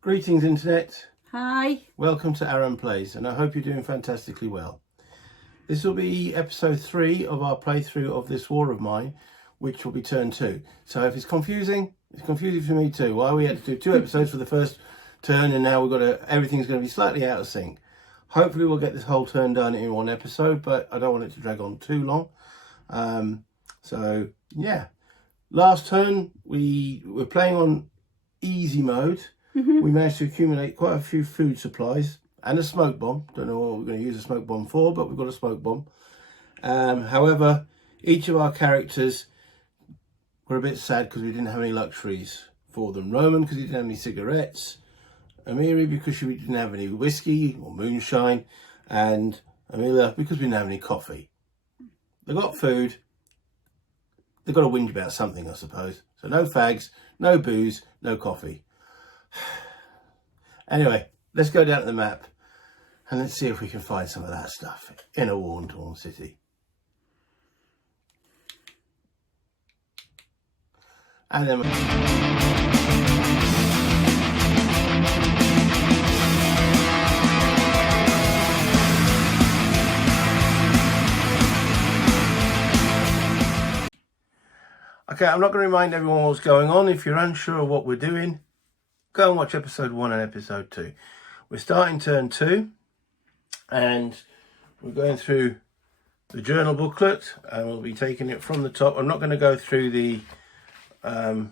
Greetings internet. Hi. Welcome to Aaron Plays, and I hope you're doing fantastically well. This will be episode 3 of our playthrough of this war of mine, which will be turn 2. So if it's confusing for me too. Why we had to do 2 episodes for the first turn, and now everything's going to be slightly out of sync. Hopefully we'll get this whole turn done in 1 episode, but I don't want it to drag on too long. So yeah, last turn we were playing on easy mode. We managed to accumulate quite a few food supplies and a smoke bomb. Don't know what we're going to use a smoke bomb for, but we've got a smoke bomb. However, each of our characters were a bit sad because we didn't have any luxuries for them. Roman because he didn't have any cigarettes, Amiri because she didn't have any whiskey or moonshine, and Amelia because we didn't have any coffee. They got food. They've got to whinge about something, I suppose. So no fags, no booze, no coffee. Anyway, let's go down to the map and let's see if we can find some of that stuff in a war-torn city. And then okay, I'm not going to remind everyone what's going on. If you're unsure of what we're doing, go and watch episode 1 and episode 2. We're starting turn 2 and we're going through the journal booklet and we'll be taking it from the top. I'm not going to go through the, well,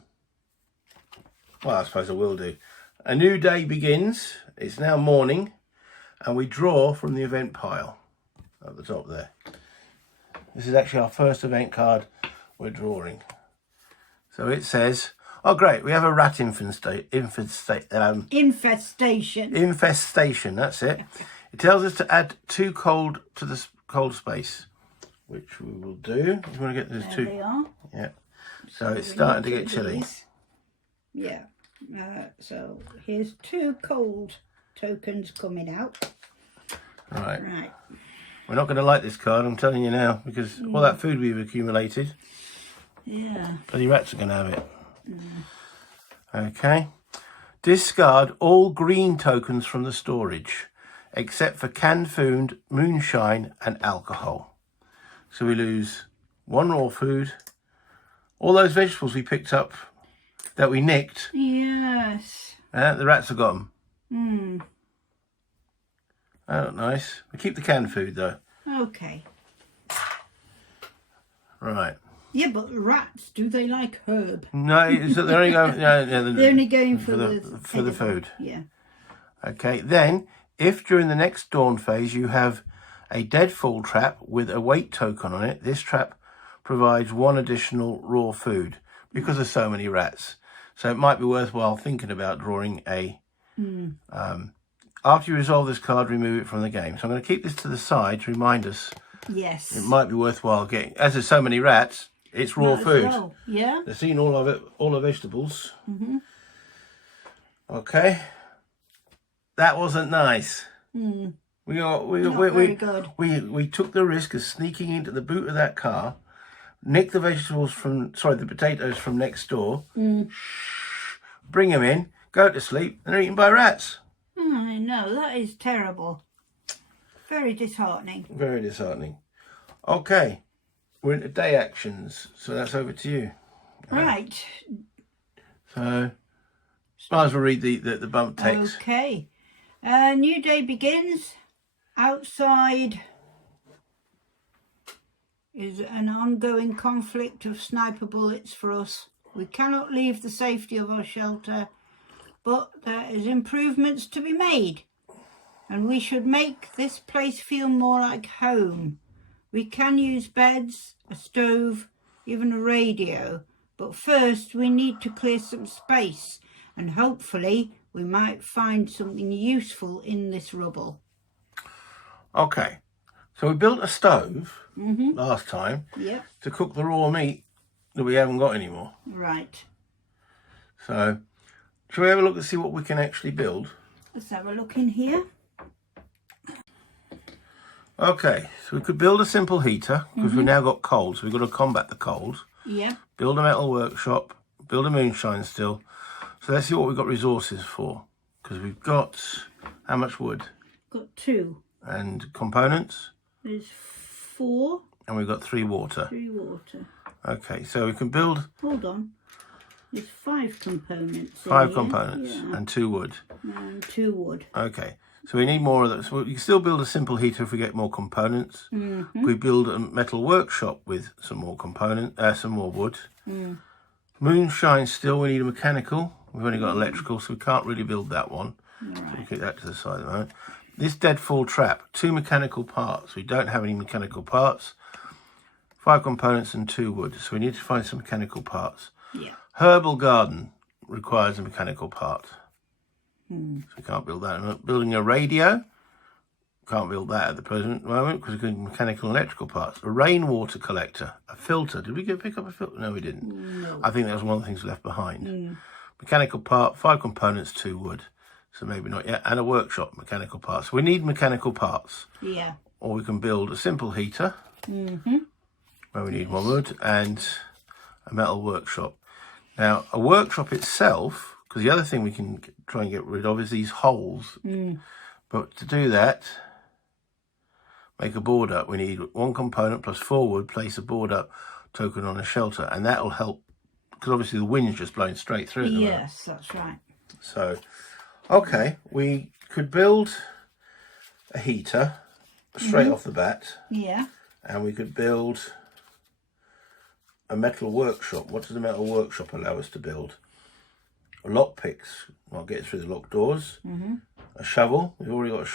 I suppose I will do. A new day begins. It's now morning and we draw from the event pile at the top there. This is actually our first event card we're drawing. So it says, oh great, we have a rat infestation. Infestation, that's it. It tells us to add 2 cold to the cold space, which we will do. You want to get those There 2? they are. Yeah. So it's starting to get chilly. Yeah. So here's 2 cold tokens coming out. Right. Right. We're not going to like this card, I'm telling you now, because all that food we've accumulated, Yeah. bloody rats are going to have it. Okay. Discard all green tokens from the storage, except for canned food, moonshine, and alcohol. So we lose 1 raw food. All those vegetables we picked up that we nicked. Yes. The rats have got them. Oh, nice. We keep the canned food though. Okay. Right. Yeah, but rats, do they like herb? No, they're only going. They're only going for the food. Yeah. Okay. Then, if during the next dawn phase you have a deadfall trap with a weight token on it, this trap provides 1 additional raw food because there's so many rats. So it might be worthwhile thinking about drawing a. After you resolve this card, remove it from the game. So I'm going to keep this to the side to remind us. Yes. It might be worthwhile getting, as there's so many rats. It's raw food. Well. Yeah. They've seen all of it, all the vegetables. Okay. That wasn't nice. Not We very good. We took the risk of sneaking into the boot of that car, nick the the potatoes from next door, bring them in, go to sleep, and they're eaten by rats. I know, that is terrible. Very disheartening. Very disheartening. Okay. We're into day actions, so that's over to you. Right. So, might as well read the bump text. Okay. New day begins. Outside is an ongoing conflict of sniper bullets for us. We cannot leave the safety of our shelter, but there is improvements to be made, and we should make this place feel more like home. We can use beds, a stove, even a radio, but first we need to clear some space, and hopefully we might find something useful in this rubble. Okay, so we built a stove last time to cook the raw meat that we haven't got anymore. Right. So, shall we have a look and see what we can actually build? Let's have a look in here. Okay, so we could build a simple heater because we've now got cold, so we've got to combat the cold. Yeah. Build a metal workshop, build a moonshine still. So let's see what we've got resources for. because we've got how much wood? Got 2. And components? There's 4. And we've got 3 water. 3 water. Okay, so we can build... Hold on. There's 5 components. 5 components and 2 wood. And 2 wood. Okay, so we need more of those. So you can still build a simple heater if we get more components. We build a metal workshop with some more some more wood. Moonshine still, we need a mechanical. We've only got electrical, so we can't really build that one. Right. So we keep that to the side at the moment. This deadfall trap, 2 mechanical parts. We don't have any mechanical parts. 5 components and 2 wood. So we need to find some mechanical parts. Yeah. Herbal garden requires a mechanical part. So we can't build that. Building a radio. Can't build that at the present moment because we've got mechanical and electrical parts. A rainwater collector. A filter. Did we pick up a filter? No, we didn't. No. I think that was one of the things left behind. Mechanical part, 5 components, 2 wood. So maybe not yet. And a workshop, mechanical parts. So we need mechanical parts. Yeah. Or we can build a simple heater. Where we need 1 wood. And a metal workshop. Now, a workshop itself, because the other thing we can try and get rid of is these holes. But to do that, make a board up. We need 1 component plus 4 wood, place a board up token on a shelter. And that will help, because obviously the wind's just blowing straight through. Yes, that's right. So, okay, we could build a heater straight off the bat. Yeah. And we could build a metal workshop. What does a metal workshop allow us to build? Lock picks. I'll get us through the locked doors. A shovel. We've already got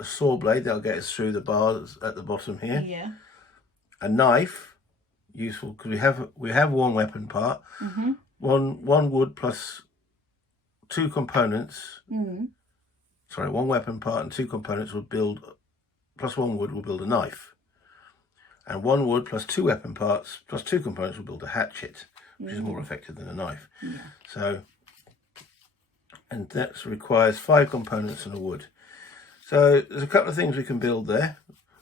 a saw blade. That'll get us through the bars at the bottom here. Yeah. A knife. Useful because we have 1 weapon part. One wood plus 2 components. Sorry, 1 weapon part and 2 components would build, plus 1 wood will build a knife. And 1 wood plus 2 weapon parts plus 2 components will build a hatchet, which is more effective than a knife. So, and that requires 5 components and a wood. So there's a couple of things we can build there.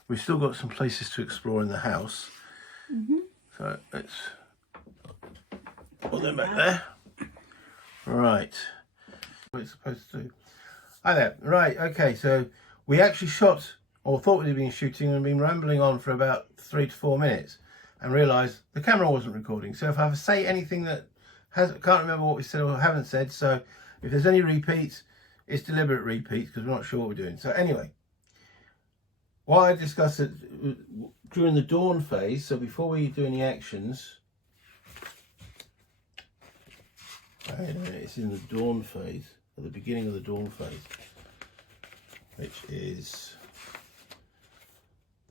We've still got some places to explore in the house. So let's put them back there. Right. What it's supposed to do. Hi there. Right, okay, so we actually shot, or thought we'd been shooting and been rambling on for about 3 to 4 minutes and realised the camera wasn't recording. So if I say anything that can't remember what we said or haven't said, so if there's any repeats, it's deliberate repeats because we're not sure what we're doing. So anyway, what I discussed during the dawn phase, so before we do any actions, it's in the dawn phase, at the beginning of the dawn phase, which is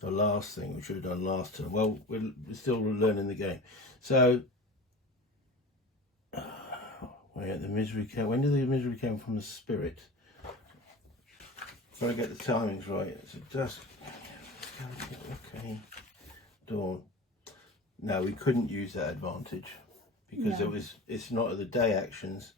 the last thing we should have done last time. Well, we're still learning the game. So, where the misery came, when did the misery come from? The spirit. Got to get the timings right. So just, okay, dawn. No, we couldn't use that advantage because it's not at the day actions.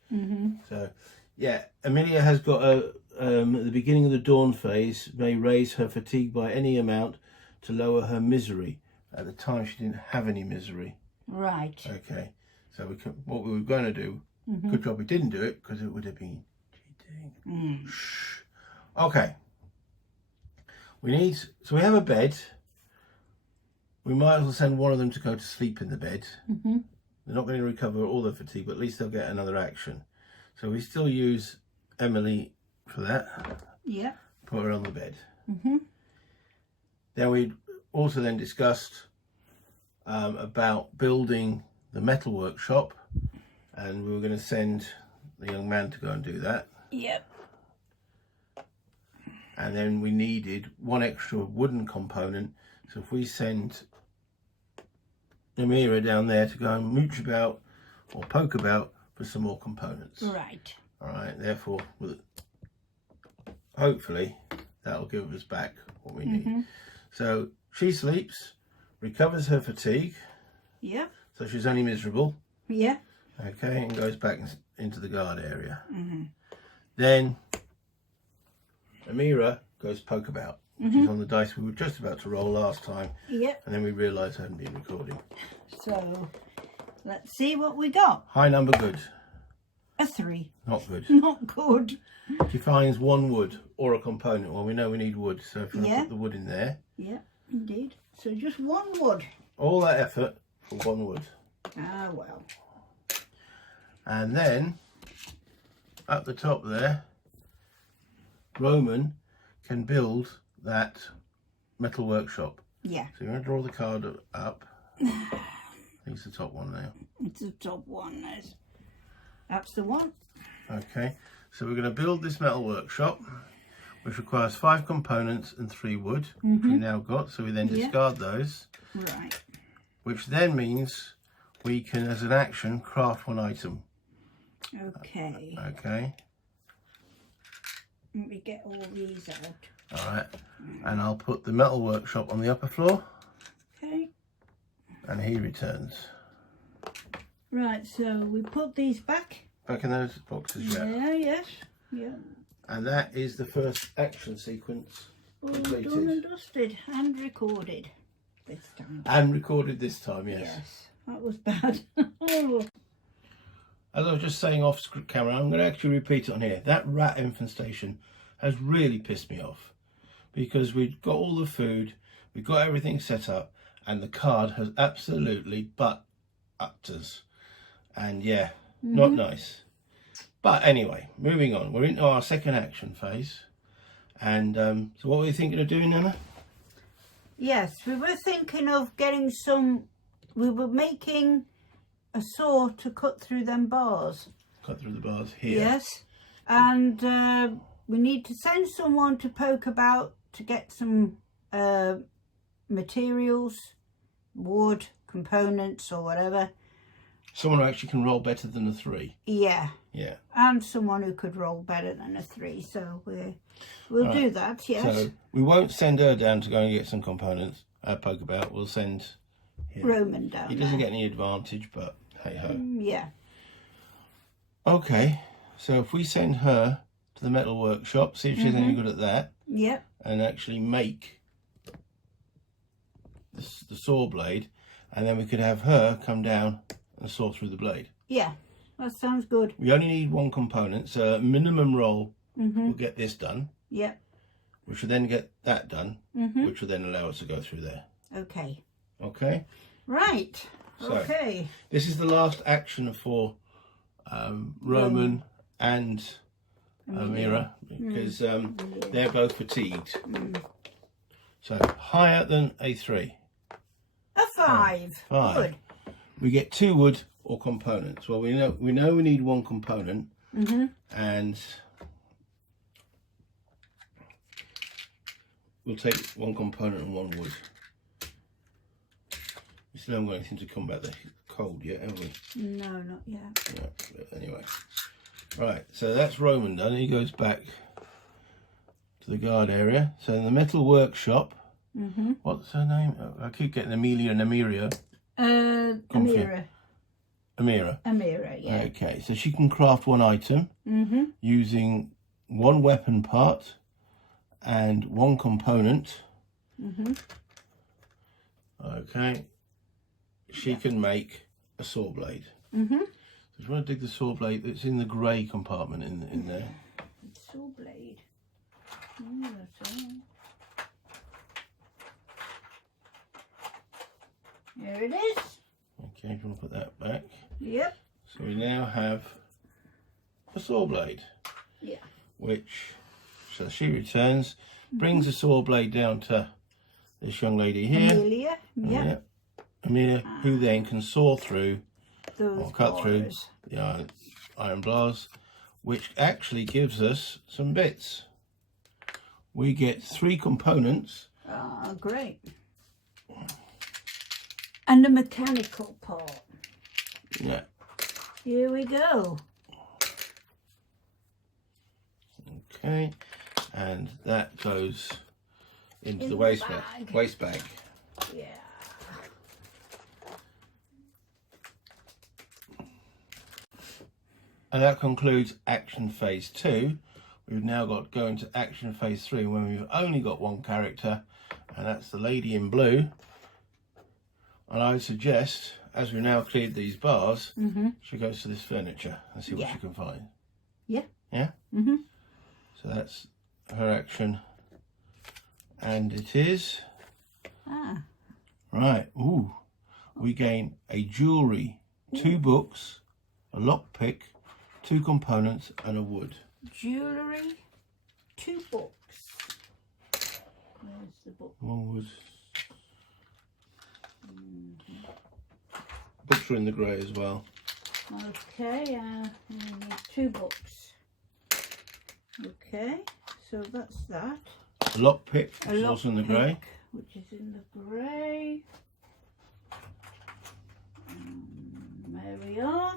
So, yeah, Amelia has got at the beginning of the dawn phase, may raise her fatigue by any amount to lower her misery. At the time, she didn't have any misery. Right. Okay, so what we were going to do, good job we didn't do it because it would have been cheating. Shh. Okay. So we have a bed. We might as well send one of them to go to sleep in the bed. They're not going to recover all their fatigue, but at least they'll get another action. So we still use Emily for that. Yeah. Put her on the bed. Then we also then discussed about building the metal workshop, and we were going to send the young man to go and do that. Yep. And then we needed 1 extra wooden component. So if we send Namira down there to go and mooch about or poke about for some more components. Right. All right. Therefore, hopefully that'll give us back what we need. So she sleeps, recovers her fatigue. Yeah. So she's only miserable. Yeah. Okay, and goes back into the guard area. Then Amira goes poke about, which is on the dice we were just about to roll last time. Yep. And then we realised I hadn't been recording. So let's see what we got. High number good. A 3. Not good. Not good. She finds 1 wood or a component. Well, we know we need wood, so if we Yeah. put the wood in there. Yeah, indeed. So just 1 wood. All that effort for 1 wood. Ah, well. And then, up the top there, Roman can build that metal workshop. Yeah. So you're going to draw the card up. It's the top one now. It's the top one. That's the one. Okay, so we're going to build this metal workshop, which requires 5 components and 3 wood, which we now got. So we then discard those. Right. Which then means we can, as an action, craft 1 item. Okay. Okay. Let me get all these out. All right. And I'll put the metal workshop on the upper floor. Okay. And he returns. Right, so we put these back. Back in those boxes, yeah. Yeah, yes. Yeah. And that is the first action sequence All completed. done and dusted and recorded this time. And recorded this time, yes. Yes, that was bad. Oh. As I was just saying off camera, I'm going to actually repeat it on here. That rat infestation has really pissed me off. Because we've got all the food, we've got everything set up, and the card has absolutely butt-upped us. And yeah, not nice. But anyway, moving on. We're into our second action phase. And so what were you thinking of doing, Nana? Yes, we were thinking of getting some, we were making a saw to cut through them bars. Cut through the bars here. Yes, and we need to send someone to poke about to get some materials, wood, components or whatever. Someone who actually can roll better than a 3. Yeah. Yeah. And someone who could roll better than a 3. So we'll do that, yes. So we won't send her down to go and get some components, poke about. We'll send him. Roman down He there. doesn't get any advantage, but hey ho. Yeah. Okay, so if we send her to the metal workshop, see if she's any good at that, Yep. and actually make the saw blade, and then we could have her come down and saw through the blade. Yeah, that sounds good. We only need 1 component, so a minimum roll will get this done, Yep. which will then get that done, which will then allow us to go through there. Okay. Okay? Right. So, Okay. this is the last action for Roman and Amira, because they're both fatigued. So higher than a 3. A 5. 5. Good. We get 2 wood or components. Well, we know we need 1 component, and we'll take 1 component and 1 wood. We still haven't got anything to combat the cold yet, have we? No, not yet. No, but anyway. Right, so that's Roman done. He goes back to the guard area. So in the metal workshop, what's her name? Oh, I keep getting Amelia and Amira. Amira. Amira. Yeah. Okay, so she can craft 1 item using 1 weapon part and 1 component. Okay. She can make a saw blade. So if you want to dig the saw blade that's in the grey compartment in there. Saw blade. Oh, that's all. There it is. Okay, if you want to put that back. Yep. So we now have a saw blade. Yeah. Which, so she returns, brings the saw blade down to this young lady here. Amelia. Yep. Yeah. Amelia, who then can saw through Those or cut through bars. the iron bars, which actually gives us some bits. We get 3 components. Ah, great. And a mechanical part. Yeah. Here we go. Okay. And that goes into In the the waste bag. bag. Waste bag. Yeah. And that concludes action phase 2. We've now got to go into action phase 3 when we've only got 1 character, and that's the lady in blue. And I would suggest, as we've now cleared these bars, she goes to this furniture and see what she can find. Yeah. Yeah? So that's her action. And it is... Right. Ooh. We gain a jewellery, 2 books, a lockpick, 2 components and a wood. Jewellery, 2 books. Where's the book? 1 wood. Books are in the grey as well. Okay, we need 2 books. Okay, so that's that. A lockpick, which is also in the grey. Which is in the grey. There we are.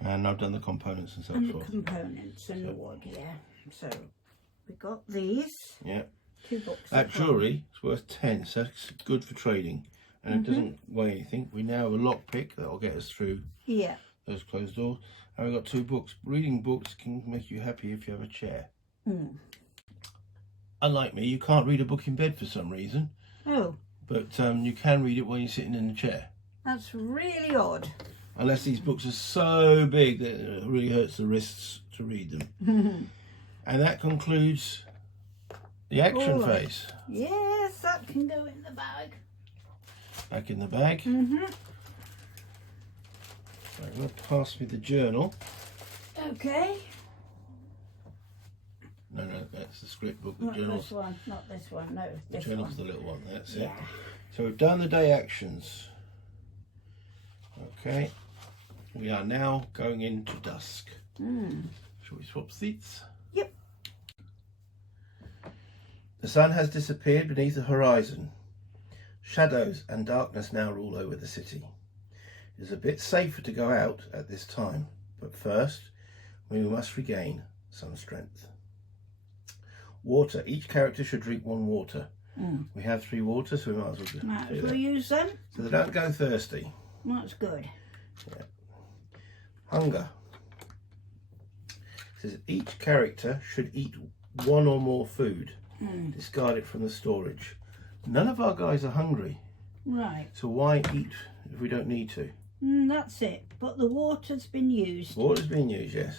And I've done the components and so And forth. the components and the wood, yeah. So we got these. Yeah. 2 books. That jewellery is worth 10, so it's good for trading. And it doesn't weigh anything. We now have a lockpick that will get us through those closed doors. And we've got 2 books. Reading books can make you happy if you have a chair. Unlike me, you can't read a book in bed for some reason. Oh. But you can read it when you're sitting in the chair. That's really odd. Unless these books are so big that it really hurts the wrists to read them. And that concludes the action phase. Yes, that can go in the bag. Back in the bag. Right, I'm going to pass me the journal. Okay. No, that's the script book. The Not journal's, this one, not this one, no, the this journal's one. the little one, that's Yeah. it. So we've done the day actions. Okay. We are now going into dusk. Shall we swap seats? Yep. The sun has disappeared beneath the horizon. Shadows and darkness now rule over the city. It is a bit safer to go out at this time, but first we must regain some strength. Water. Each character should drink 1 water. We have 3 waters, so we might as well Might do as well that. use them. So they don't go thirsty. That's good. Yeah. Hunger. It says each character should eat 1 or more food. Discard it from the storage. None of our guys are hungry. Right. So why eat if we don't need to? That's it. But the water's been used. Water's been used, yes.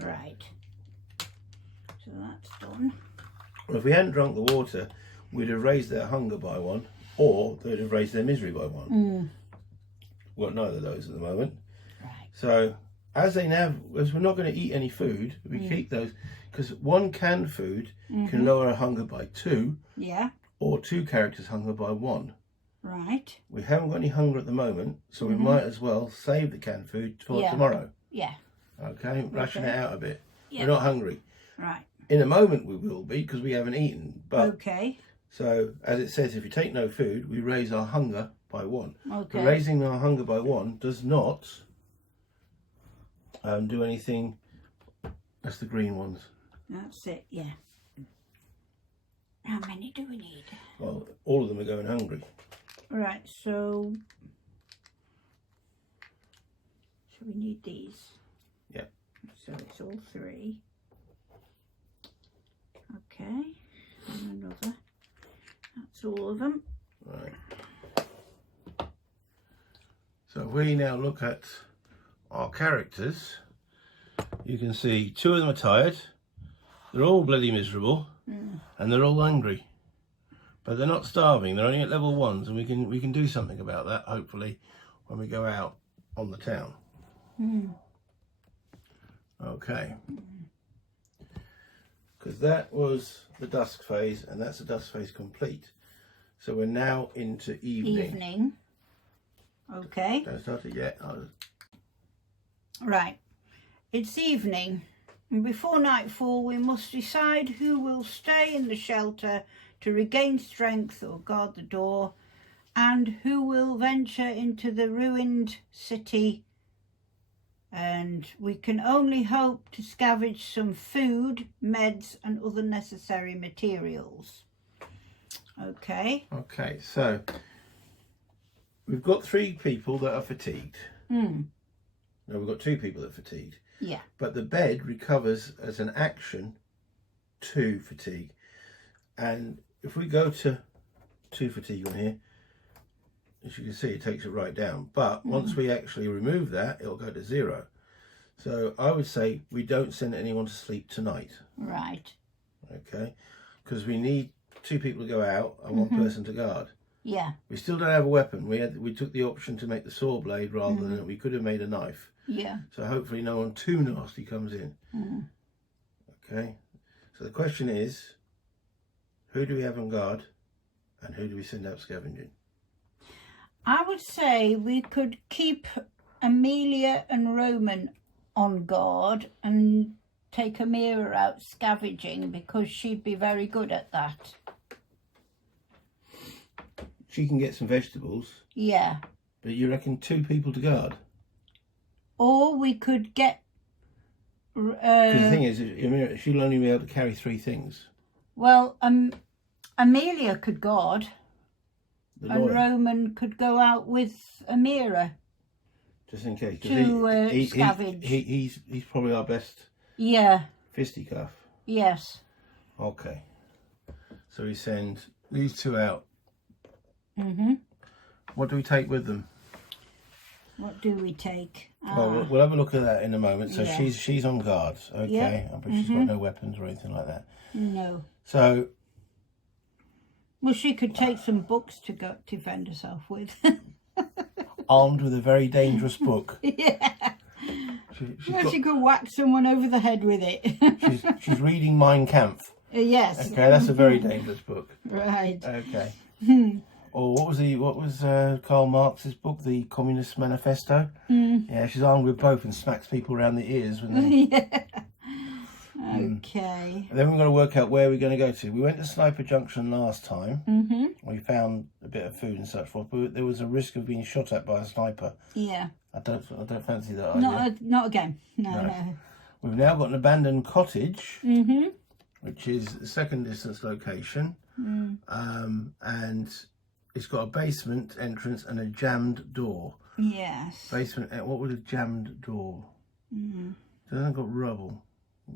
Right. So that's done. Well, if we hadn't drunk the water, we'd have raised their hunger by 1, or they'd have raised their misery by 1. Well, neither of those at the moment. Right. So as we're not going to eat any food, we keep those, because 1 canned food can lower our hunger by 2, Yeah. or 2 characters' hunger by 1. Right. We haven't got any hunger at the moment, so we might as well save the canned food for tomorrow. Yeah. Okay, ration it out a bit. Yeah. We're not hungry. Right. In a moment we will be, because we haven't eaten. But Okay. so as it says, if you take no food, we raise our hunger by 1. Okay. But raising our hunger by 1 does not do anything. That's the green ones. That's it, yeah. How many do we need? Well, all of them are going hungry. Right, so we need these. Yeah. So it's all 3. Okay, and another. That's all of them. Right. So we now look at our characters. You can see 2 of them are tired. They're all bloody miserable, and they're all hungry. But they're not starving. They're only at level 1s, and we can do something about that. Hopefully, when we go out on the town. Okay. Because that was the dusk phase, and that's the dusk phase complete. So we're now into evening. Okay. Don't start it yet. Right. It's evening, and before nightfall we must decide who will stay in the shelter to regain strength or guard the door, and who will venture into the ruined city. And we can only hope to scavenge some food, meds and other necessary materials. Okay. Okay, so we've got 3 people that are fatigued. No, we've got 2 people that are fatigued. Yeah. But the bed recovers as an action to fatigue. And if we go to 2 fatigue on here, as you can see, it takes it right down. But once we actually remove that, it'll go to 0. So I would say we don't send anyone to sleep tonight. Right. Okay, because we need 2 people to go out and 1 person to guard. Yeah. We still don't have a weapon. We took the option to make the saw blade rather than we could have made a knife. Yeah. So hopefully no one too nasty comes in. Okay, so the question is, who do we have on guard and who do we send out scavenging? I would say we could keep Amelia and Roman on guard and take Amira out scavenging because she'd be very good at that. She can get some vegetables. Yeah. But you reckon 2 people to guard? Or we could get... Because the thing is, Amira, she'll only be able to carry 3 things. Well, Amelia could guard and Roman could go out with Amira. Just in case. To scavenge. He's probably our best fisticuff. Yes. Okay. So we send these 2 out. What do we take with them? What do we take? Well, we'll have a look at that in a moment. So she's on guard. Okay. Yep. But she's got no weapons or anything like that. No. So... Well, she could take some books to go defend herself with. Armed with a very dangerous book. Yeah. She could whack someone over the head with it. she's reading Mein Kampf. Yes. Okay, that's a very dangerous book. Right. Okay. Or what was Karl Marx's book, The Communist Manifesto? Yeah, she's armed with both and smacks people around the ears when they... Yeah. Okay. And then we've got to work out where we're going to go to. We went to Sniper Junction last time. We found a bit of food and such forth, but there was a risk of being shot at by a sniper. Yeah. I don't fancy that idea. Not again. No. We've now got an abandoned cottage, which is a second distance location, and it's got a basement entrance and a jammed door. Yes. Basement. What was a jammed door? It hasn't got rubble.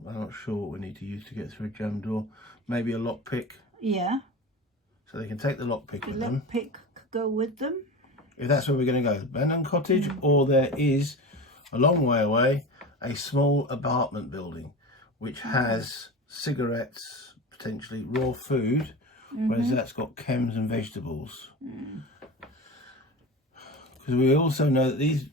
I'm not sure what we need to use to get through a jammed door. Maybe a lockpick. Yeah. So they can take the lockpick with them. Lockpick could go with them. If that's where we're going to go, abandoned cottage, or there is a long way away a small apartment building which has cigarettes, potentially raw food, whereas that's got chems and vegetables. Because we also know that these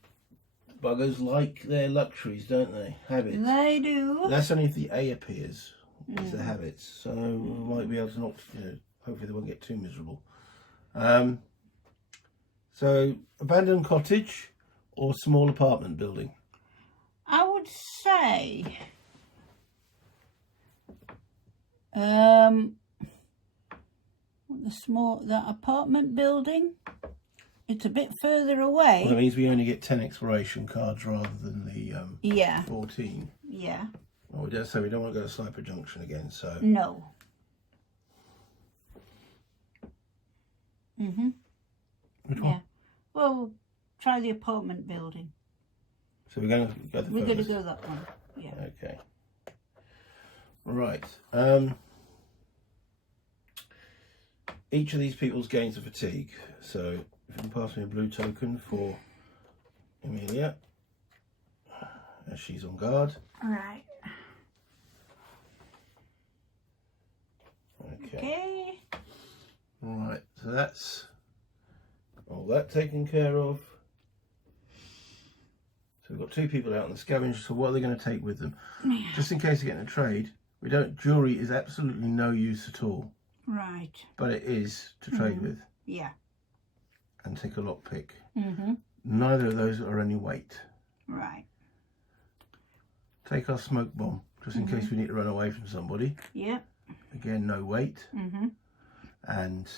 buggers like their luxuries, don't they? Habits. They do. That's only if the A appears. It's the habits. So we might be able to not, hopefully they won't get too miserable. So abandoned cottage or small apartment building? I would say the apartment building. It's a bit further away. Well, that means we only get 10 exploration cards rather than the 14. Yeah. Well, so we don't want to go to Sniper Junction again, so... No. Which one? Well, we'll try the apartment building. So we're going to go the We're going to furthest. go that one. Yeah. Okay. Right. Each of these people's gains a fatigue. So if you can pass me a blue token for Amelia, as she's on guard. All right. Okay. Right. So that's all that taken care of. So we've got 2 people out on the scavenger. So what are they going to take with them? Yeah. Just in case they get in a trade. Jewelry is absolutely no use at all. Right. But it is to trade with. Yeah. And take a lockpick. Neither of those are any weight. Right. Take our smoke bomb, just in case we need to run away from somebody. Yeah. Again, no weight. And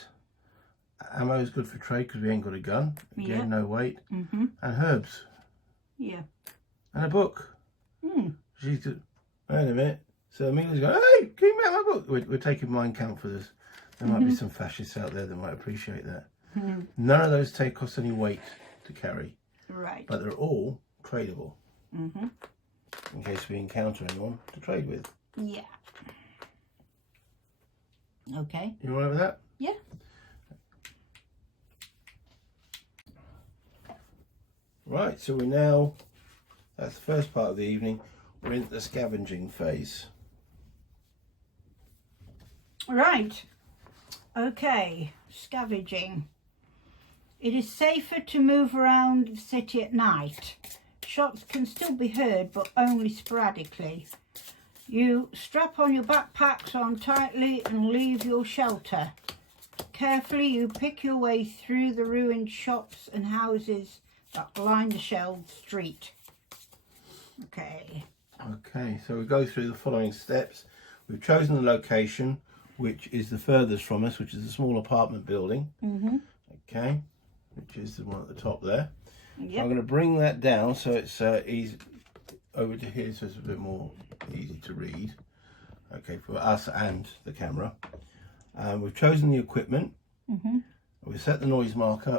ammo is good for trade because we ain't got a gun. Again, no weight. And herbs. Yeah. And a book. She's good. Wait a minute. So Amelia's going, hey, can you make my book? We're taking Mein Kampf for this. There might be some fascists out there that might appreciate that. None of those cost any weight to carry. Right. But they're all tradable. In case we encounter anyone to trade with. Yeah. Okay. You all right with that? Yeah. Right, so we now, that's the first part of the evening, we're in the scavenging phase. Right, okay, scavenging. It is safer to move around the city at night. Shots can still be heard, but only sporadically. You strap on your backpacks on tightly and leave your shelter. Carefully you pick your way through the ruined shops and houses that line the shelled street. Okay. Okay, so we go through the following steps. We've chosen the location, which is the furthest from us, which is a small apartment building. Okay, which is the one at the top there. Yep. So I'm going to bring that down so it's easy over to here, so it's a bit more easy to read. Okay, for us and the camera. We've chosen the equipment. We set the noise marker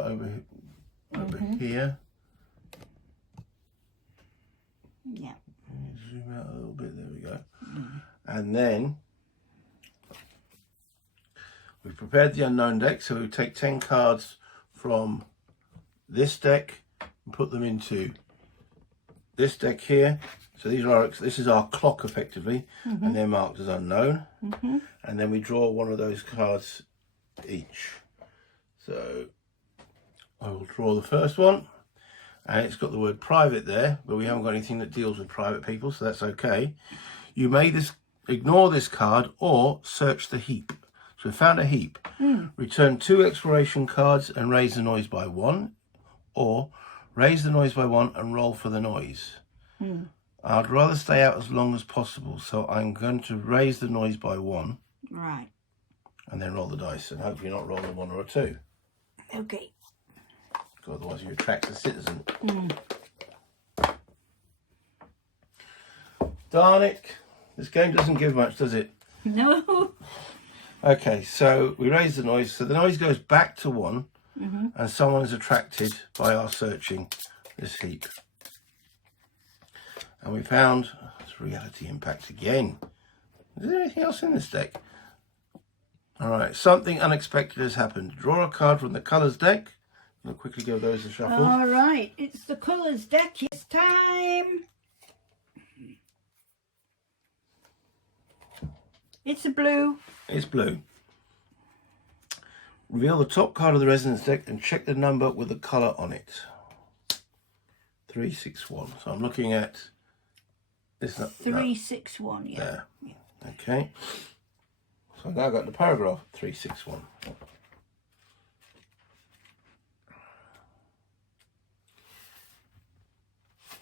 over here. Yeah. Zoom out a little bit, there we go. And then we've prepared the unknown deck, so we take 10 cards from this deck and put them into this deck here. So this is our clock effectively, and they're marked as unknown. And then we draw one of those cards each. So I will draw the first one, and it's got the word private there, but we haven't got anything that deals with private people, so that's okay. You may ignore this card or search the heap. So we found a heap. Return 2 exploration cards and raise the noise by 1, or raise the noise by 1 and roll for the noise. I'd rather stay out as long as possible, so I'm going to raise the noise by 1. Right. And then roll the dice, and hopefully not roll a 1 or a 2. Okay. Because otherwise you attract a citizen. Darn it. This game doesn't give much, does it? No. Okay, so we raise the noise. So the noise goes back to 1, and someone is attracted by our searching this heap. And we found it's reality impact again. Is there anything else in this deck? All right, something unexpected has happened. Draw a card from the colours deck. I'll quickly give those a shuffle. All right, it's the colours deck. It's time. It's a blue. It's blue. Reveal the top card of the resonance deck and check the number with the colour on it. 361. So I'm looking at this. 361, yeah. There. Okay. So now I've got the paragraph 361.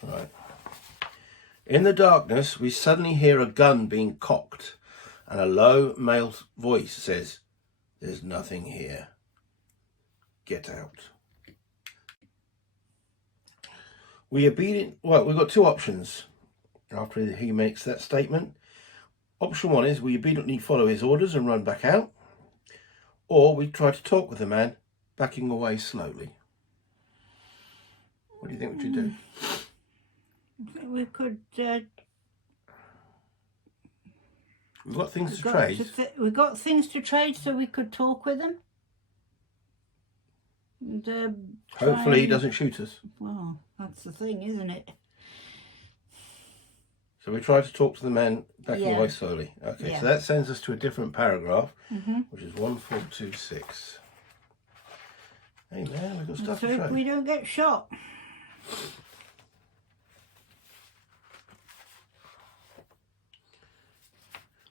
Right. In the darkness, we suddenly hear a gun being cocked, and a low male voice says, "There's nothing here. Get out." We've got 2 options after he makes that statement. Option 1 is we obediently follow his orders and run back out, or we try to talk with the man, backing away slowly. What do you think we should do? We could. We've got things to trade. We've got things to trade, so we could talk with them. And, Hopefully he doesn't shoot us. Well, that's the thing, isn't it? So we try to talk to the man backing Yeah. away slowly. Okay, Yeah. so that sends us to a different paragraph, which is 1426. Hey man, we've got stuff So to if trade. we don't get shot.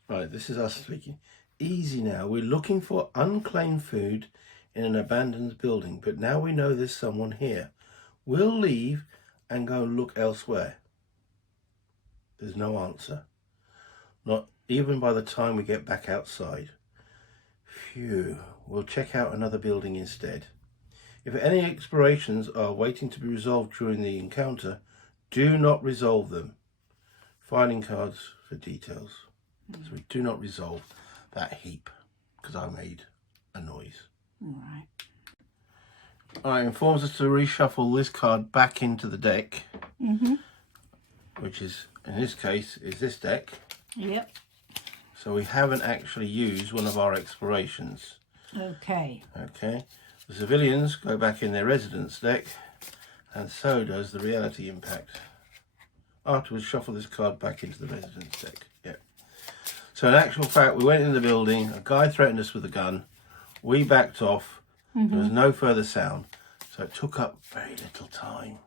Right, this is us speaking. Easy now. We're looking for unclaimed food in an abandoned building, but now we know there's someone here. We'll leave and go look elsewhere. There's no answer. Not even by the time we get back outside. Phew. We'll check out another building instead. If any explorations are waiting to be resolved during the encounter, do not resolve them. Finding cards for details. So we do not resolve that heap because I made a noise. All right. Alright, informs us to reshuffle this card back into the deck, which is, in this case, is this deck. Yep. So we haven't actually used one of our explorations. Okay. Okay. The civilians go back in their residence deck, And so does the reality impact. Afterwards, shuffle this card back into the residence deck. Yeah. So in actual fact, we went in the building, a guy threatened us with a gun, we backed off, there was no further sound, so it took up very little time.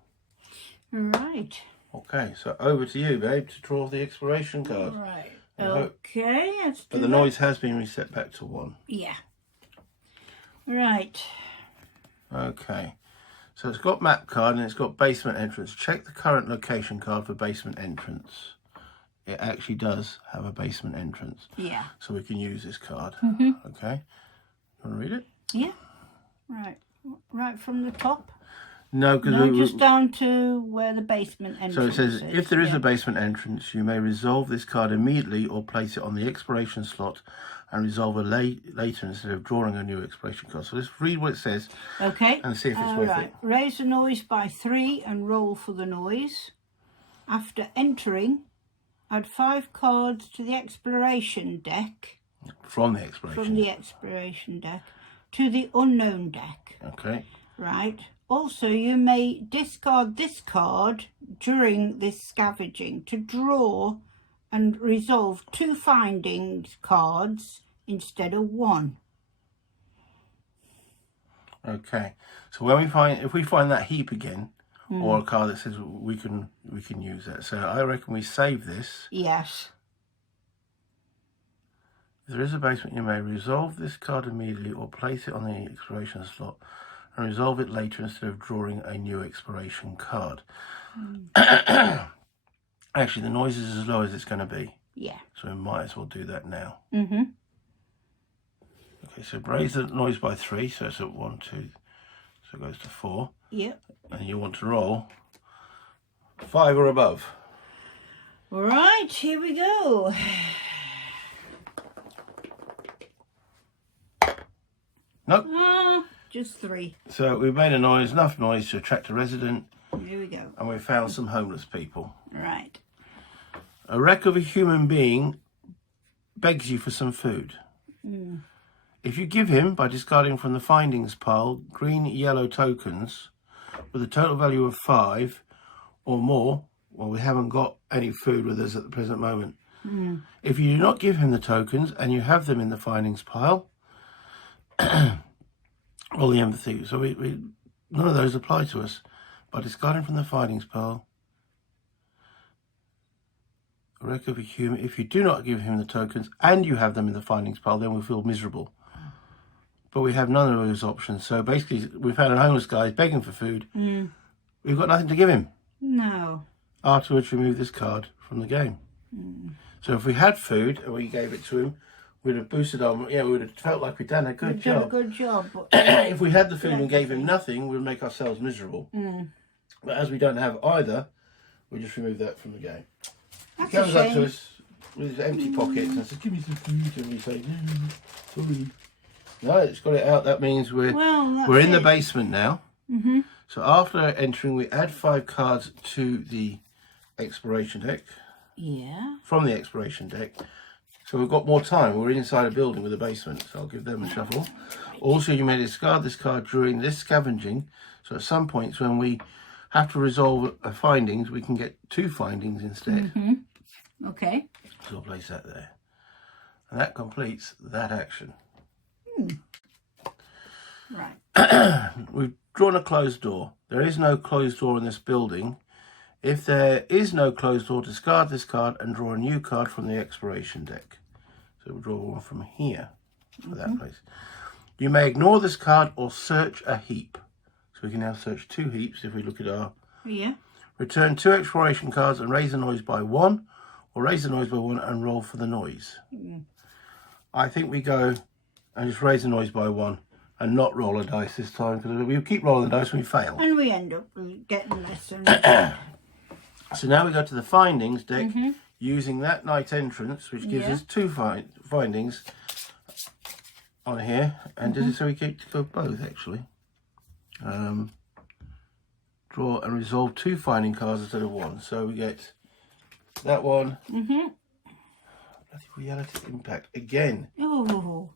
Right. Okay, so over to you, babe, to draw the exploration card. Right. Okay, let's do But the noise has been reset back to 1. Yeah. Right. Okay, so it's got map card and it's got basement entrance. Check the current location card for basement entrance. It actually does have a basement entrance. Yeah. So we can use this card. Okay, you want to read it? Yeah. Right. Right from the top? No, because No, just down to where the basement entrance so it says, is. if there is a basement entrance, you may resolve this card immediately or place it on the exploration slot and resolve it later instead of drawing a new exploration card. So let's read what it says. Okay. And see if it's worth it. Raise the noise by 3 and roll for the noise. After entering, add 5 cards to the exploration deck. From the exploration. From the exploration deck to the unknown deck. Okay. Right. Also, you may discard this card during this scavenging to draw and resolve 2 findings cards instead of 1. Okay. So when if we find that heap again, or a card that says we can use that. So I reckon we save this. Yes. If there is a basement, you may resolve this card immediately or place it on the exploration slot and resolve it later instead of drawing a new exploration card. Actually, the noise is as low as it's going to be. Yeah. So we might as well do that now. Mm-hmm. Okay, so raise the noise by 3, so it's at 1, 2, so it goes to 4. Yep. And you want to roll 5 or above. Right, here we go. Nope. Just 3. So we've made enough noise to attract a resident. Here we go. And we found some homeless people. Right. A wreck of a human being begs you for some food. If you give him, by discarding from the findings pile, green, yellow tokens with a total value of 5 or more, well, we haven't got any food with us at the present moment. If you do not give him the tokens and you have them in the findings pile, all the empathy. So none of those apply to us. By discarding from the findings pile, a wreck of a human. If you do not give him the tokens and you have them in the findings pile, then we feel miserable. But we have none of those options. So basically, we found a homeless guy begging for food. We've got nothing to give him. No. Afterwards, remove this card from the game. So if we had food and we gave it to him, we'd have boosted our, we would have felt like we'd done a good job. Done a good job. But if we had the food and gave him nothing, we'd make ourselves miserable. But as we don't have either, we just remove that from the game. That's He comes a up to shame. us with his empty pockets and says, "Give me some food," and we say, "No, sorry." No, it's got it out. That means we're in the basement now. So after entering, we add 5 cards to the exploration deck. Yeah. From the exploration deck. So we've got more time. We're inside a building with a basement, so I'll give them a shuffle. Also, you may discard this card during this scavenging. So at some points when we have to resolve a findings, we can get 2 findings instead. Okay. So I'll place that there. And that completes that action. Right. We've drawn a closed door. There is no closed door in this building. If there is no closed door, discard this card and draw a new card from the exploration deck. So we'll draw one from here for that place. You may ignore this card or search a heap. So we can now search 2 heaps if we look at our... Yeah. Return 2 exploration cards and raise the noise by 1, or raise the noise by 1 and roll for the noise. I think we go and just raise the noise by 1 and not roll a dice this time, because we keep rolling the dice and we fail. And we end up getting less and So now we go to the findings deck using that night entrance, which gives us 2 findings on here. And does it say we get to go both, actually? Draw and resolve 2 finding cards instead of 1. So we get that one. Bloody reality impact again. Oh.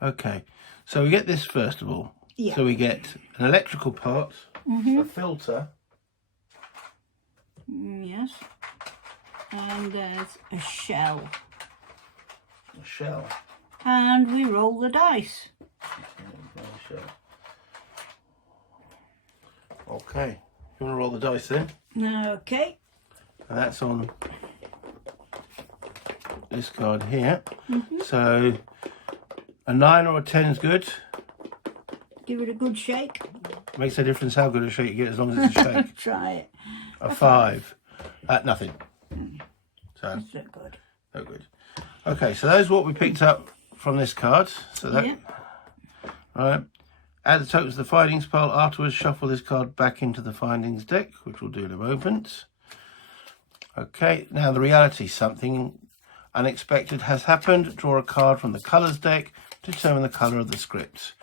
Okay, so we get this first of all. Yeah. So we get an electrical part, a filter. Yes. And there's a shell. A shell. And we roll the dice. Okay. You want to roll the dice then? Okay. And that's on this card here. So a 9 or a 10 is good. Give it a good shake. Makes no difference how good a shake you get as long as it's a shake. Try it. A 5. Nothing. So That's so good. no good. Okay, so those are what we picked up from this card. So that right. Add the tokens to the findings pile. Afterwards, shuffle this card back into the findings deck, which we'll do in a moment. Okay, now the reality. Something unexpected has happened. Draw a card from the colours deck to determine the colour of the script.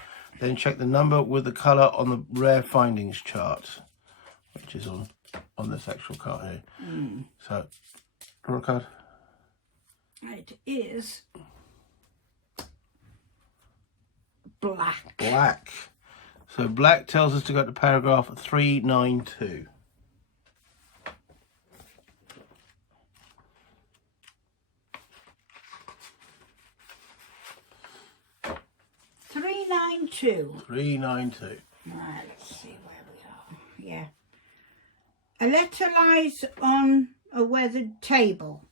Then check the number with the colour on the rare findings chart, which is on this actual card here. So, draw a card. It is black. Black. So black tells us to go to paragraph 392. $392. 392. Right, let's see where we are. Yeah. A letter lies on a weathered table.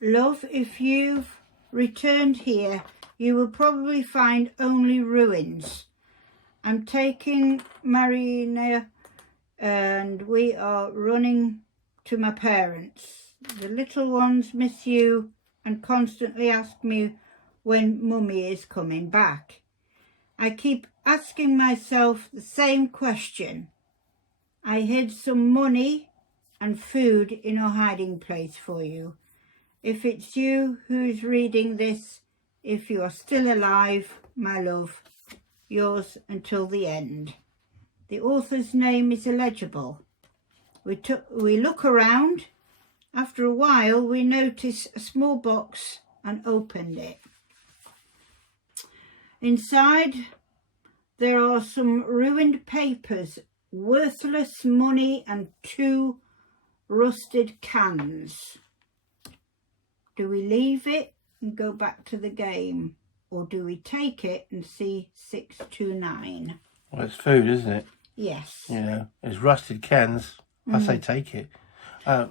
Love, if you've returned here, you will probably find only ruins. I'm taking Marina and we are running to my parents. The little ones miss you and constantly ask me when Mummy is coming back. I keep asking myself the same question. I hid some money and food in a hiding place for you. If it's you who's reading this, if you are still alive, my love, yours until the end. The author's name is illegible. We look around. After a while, we notice a small box and opened it. Inside, there are some ruined papers, worthless money, and 2 rusted cans. Do we leave it and go back to the game, or do we take it and see 629? Well, it's food, isn't it? Yes. You know, it's rusted cans. I say take it. Yeah.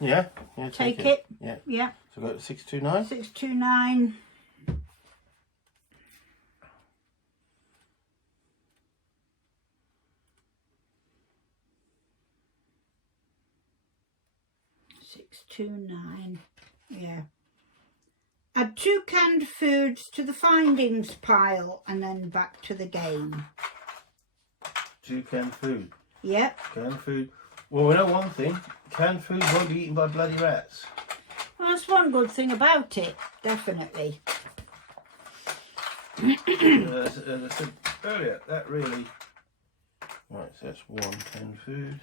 Yeah. Take it. Yeah. Yeah. So go to 629. 629. Yeah. Add 2 canned foods to the findings pile and then back to the game. 2 canned food. Yep. Canned food. Well, we know one thing. Canned food won't be eaten by bloody rats. Well, that's one good thing about it, definitely. As I said earlier, that really... Right, so that's 1 canned food.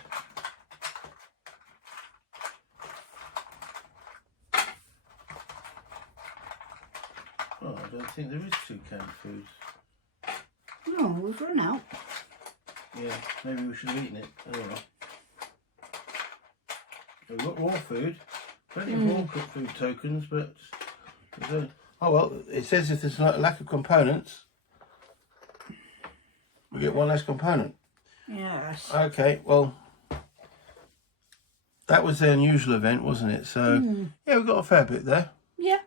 Oh, I don't think there is 2 canned foods. No, we've run out. Yeah, maybe we should have eaten it. Anyway. We've got raw food. Plenty of raw cooked food tokens, but... Oh well, it says if there's a lack of components, we get 1 less component. Yes. Okay, well, that was the unusual event, wasn't it? So, yeah, we got a fair bit there. Yeah.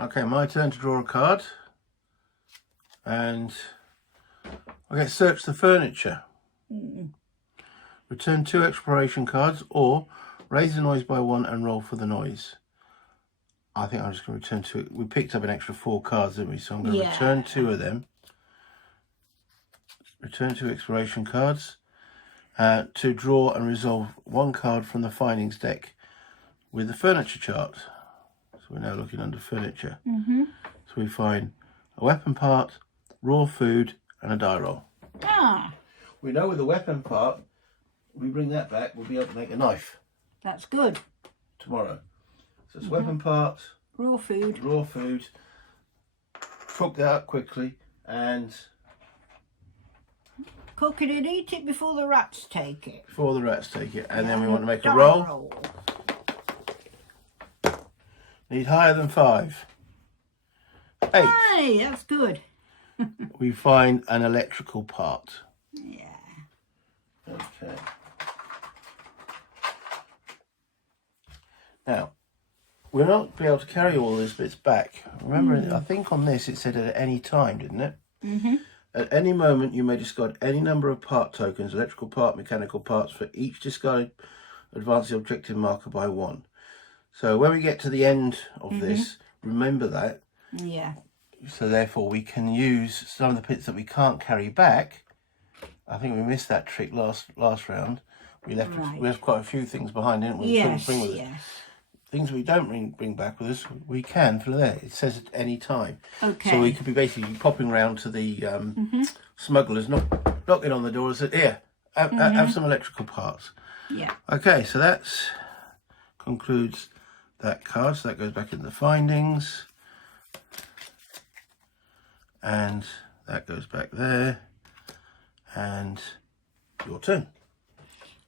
Okay, my turn to draw a card. And I get search the furniture. Return 2 exploration cards or raise the noise by 1 and roll for the noise. I think I'm just going to return 2. We picked up an extra 4 cards, didn't we? So I'm going to return 2 of them. Return 2 exploration cards to draw and resolve 1 card from the findings deck with the furniture chart. So we're now looking under furniture. So we find a weapon part, raw food, and a die roll. Ah, We know with the weapon part, we bring that back, we'll be able to make a knife that's good. tomorrow. So it's weapon part, Raw food. raw food, cook that up quickly and Cook it and eat it before the rats take it. before the rats take it. And then we Yeah, want to make a die roll. Need higher than 5. 8. Hey, that's good. We find an electrical part. Yeah. Okay. Now, we'll not be able to carry all these bits back. Remember, I think on this it said at any time, didn't it? Mm-hmm. At any moment, you may discard any number of part tokens, electrical part, mechanical parts, for each discarded advance the objective marker by 1. So when we get to the end of this, remember that. Yeah. So therefore we can use some of the bits that we can't carry back. I think we missed that trick last round. We left quite a few things behind, didn't we? Yes, Bring with us. yes. Things we don't bring back with us, we can for there. It says at any time. Okay. So we could be basically popping round to the smugglers, knocking on the door and say, here, have some electrical parts. Yeah. Okay, so that concludes that card. So that goes back into the findings. And that goes back there. And your turn.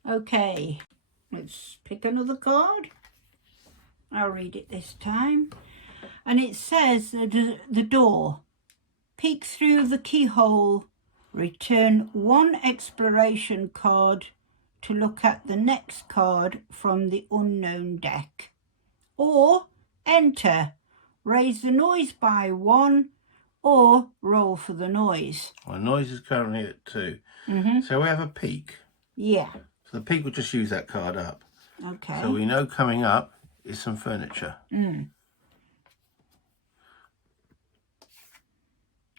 Okay. Let's pick another card. I'll read it this time. And it says the door. Peek through the keyhole. Return 1 exploration card to look at the next card from the unknown deck. Or enter. Raise the noise by 1 or roll for the noise. Well, noise is currently at 2. So we have a peak. Yeah. So the peak will just use that card up. Okay. So we know coming up is some furniture.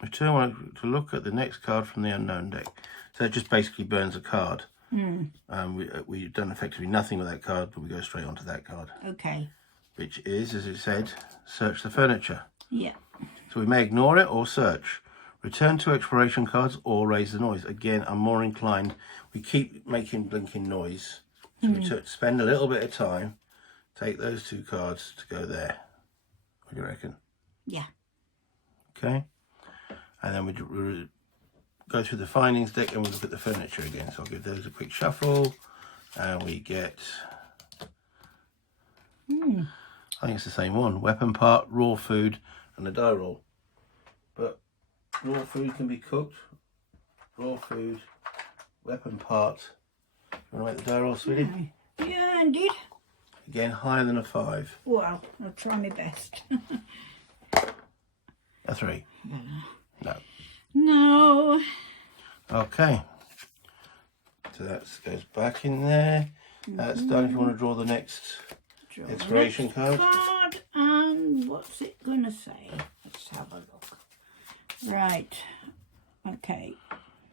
Return 1 to look at the next card from the unknown deck. So it just basically burns a card. We've done effectively nothing with that card, but we go straight onto that card. Okay. Which is, as it said, search the furniture. Yeah. So we may ignore it or search. Return 2 exploration cards or raise the noise. Again, I'm more inclined. We keep making blinking noise. So we spend a little bit of time. Take those 2 cards to go there. What do you reckon? Yeah. Okay. And then we go through the findings deck and we look at the furniture again. So I'll give those a quick shuffle. And we get... I think it's the same one. Weapon part, raw food, and a die roll. But raw food can be cooked. Raw food, weapon part. You want to make the die roll, sweetie? Yeah, indeed. Again, higher than a 5. Well, I'll try my best. A 3. No. No. Okay. So that goes back in there. That's done. If you want to draw the next exploration card. And what's it going to say? Let's have a look. Right. Okay.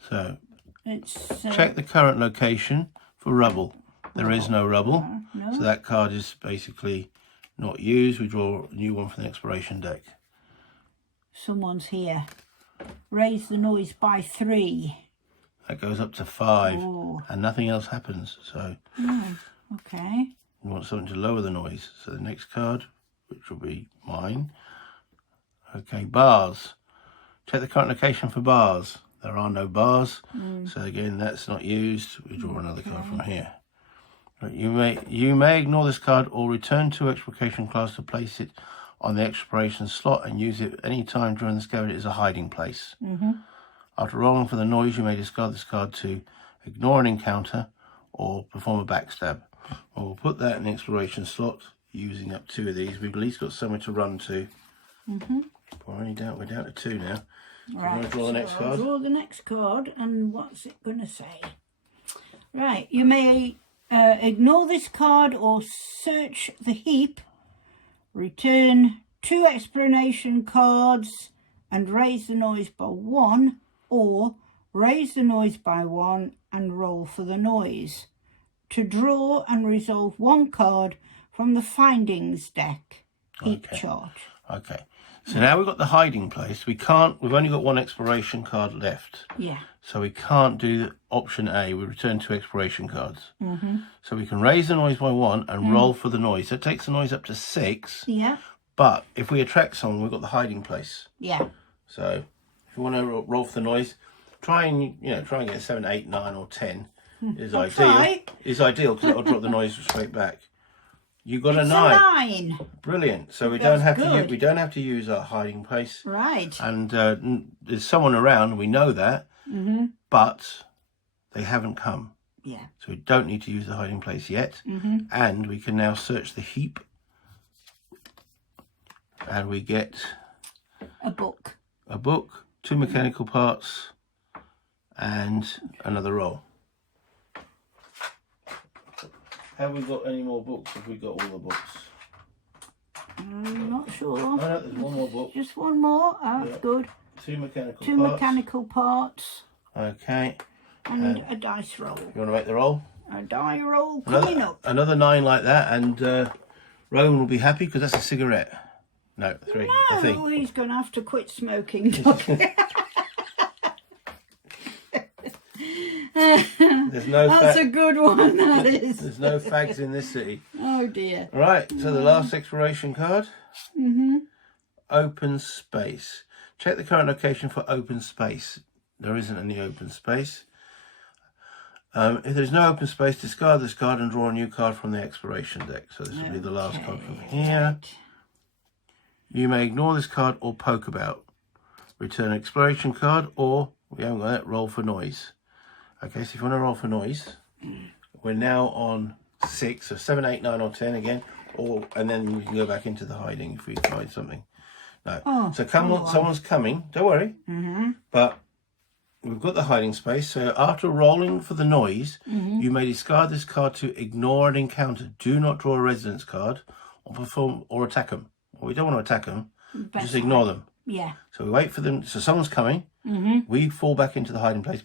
So It's check the current location for rubble. There is no rubble. No. So that card is basically not used. We draw a new one from the exploration deck. Someone's here. Raise the noise by 3. That goes up to 5. Oh. And nothing else happens. So Okay. we want something to lower the noise. So the next card, which will be mine. Okay, bars. Check the current location for bars. There are no bars. So again, that's not used. We draw another card from here. Right, you may ignore this card or return to exploration class to place it on the exploration slot and use it any time during the scavenger as a hiding place. After rolling for the noise, you may discard this card to ignore an encounter or perform a backstab. Well, we'll put that in the exploration slot using up 2 of these. We've at least got somewhere to run to. We're down to 2 now. Right. I'm going to draw the next I'll card. draw the next card, and what's it going to say? Right. You may ignore this card or search the heap. Return 2 explanation cards and raise the noise by 1, or raise the noise by 1 and roll for the noise. To draw and resolve 1 card from the findings deck. Heap chart. Okay. So now we've got the hiding place. We've only got 1 exploration card left. Yeah. So we can't do option A. We return 2 exploration cards. So we can raise the noise by 1 and roll for the noise. That takes the noise up to 6. Yeah. But if we attract someone, we've got the hiding place. Yeah. So if you want to roll for the noise, try and get 7, 8, 9 or 10 is I'll ideal. try. Is ideal because it'll drop the noise straight back. You got a It's 9. a 9. Brilliant. So we That's don't have good. to we don't have to use our hiding place. Right. And there's someone around. We know that, but they haven't come. Yeah. So we don't need to use the hiding place yet. And we can now search the heap, and we get A book. a book, 2 mechanical parts, and another roll. Have we got any more books? Have we got all the books? I'm not sure. Oh no, there's one more book. Just one more. Oh, that's good. 2 mechanical Two parts. mechanical parts. Okay. And a dice roll. You want to make the roll? A die roll coming up. Another 9 like that, and Rowan will be happy because that's a cigarette. No, 3. I think. No, he's going to have to quit smoking. There's no That's a good one, that is. There's no fags in this city. Oh dear. Right, so the last exploration card. Open space. Check the current location for open space. There isn't any open space. If there's no open space, discard this card and draw a new card from the exploration deck. So this will be the last card from here. You may ignore this card or poke about. Return an exploration card, or we haven't got that, roll for noise. Okay, so if you want to roll for noise, we're now on 6, so 7, 8, 9 or 10 again, and then we can go back into the hiding if we find something. No. So someone's coming, don't worry. But we've got the hiding space, so after rolling for the noise, you may discard this card to ignore an encounter. Do not draw a residence card or perform or attack them. Well, we don't want to attack them, just ignore them. Yeah. So we wait for them, so someone's coming, we fall back into the hiding place.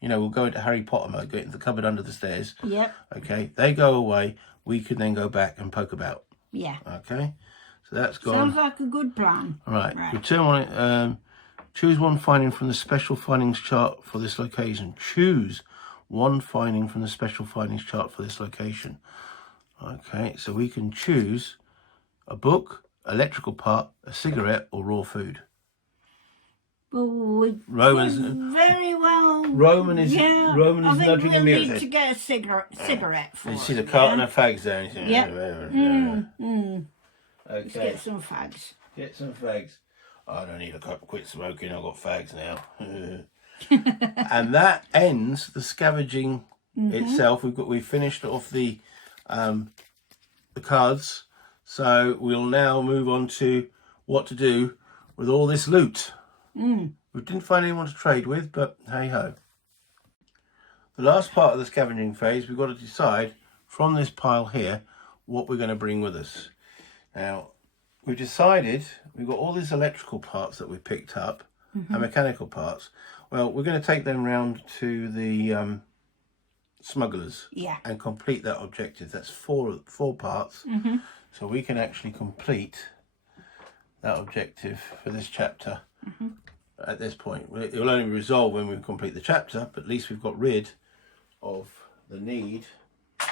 We'll go into Harry Potter mode, go into the cupboard under the stairs. Yep. Okay, they go away, we can then go back and poke about. Yeah. Okay, so that's gone. Sounds like a good plan. Right. Return one. Choose one finding from the special findings chart for this location. Choose one finding from the special findings chart for this location. Okay, so we can choose a book, electrical part, a cigarette, or raw food. Well, Roman's very well. Roman is nudging we'll me. need to get a cigarette for You us. see the carton of fags there. Yep. Okay. Let's get some fags. Get some fags. I don't need a cup. Quit smoking. I've got fags now. And that ends the scavenging itself. We've finished off the cards. So we'll now move on to what to do with all this loot. We didn't find anyone to trade with, but hey ho. The last part of the scavenging phase, we've got to decide from this pile here what we're going to bring with us. Now, we've decided we've got all these electrical parts that we picked up and mechanical parts. Well, we're going to take them round to the smugglers and complete that objective. That's four parts. So we can actually complete that objective for this chapter at this point. It will only resolve when we complete the chapter, but at least we've got rid of the need to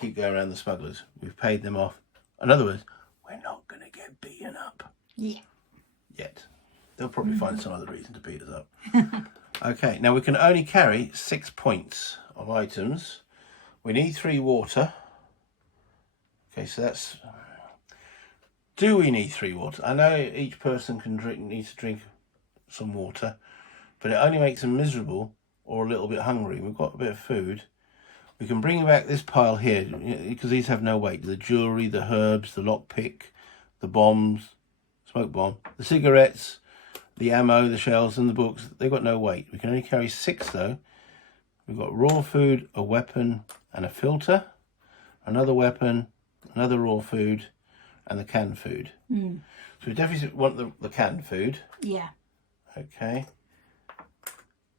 keep going around the smugglers. We've paid them off. In other words, we're not going to get beaten up. Yet. They'll probably find some other reason to beat us up. Okay, now we can only carry 6 points of items. We need 3 water. Okay, so that's... Do we need 3 water? I know each person needs to drink some water, but it only makes them miserable or a little bit hungry. We've got a bit of food. We can bring back this pile here, because these have no weight. The jewellery, the herbs, the lockpick, the bombs, smoke bomb, the cigarettes, the ammo, the shells and the books. They've got no weight. We can only carry 6 though. We've got raw food, a weapon and a filter, another weapon, another raw food and the canned food. So we definitely want the canned food. Yeah. Okay.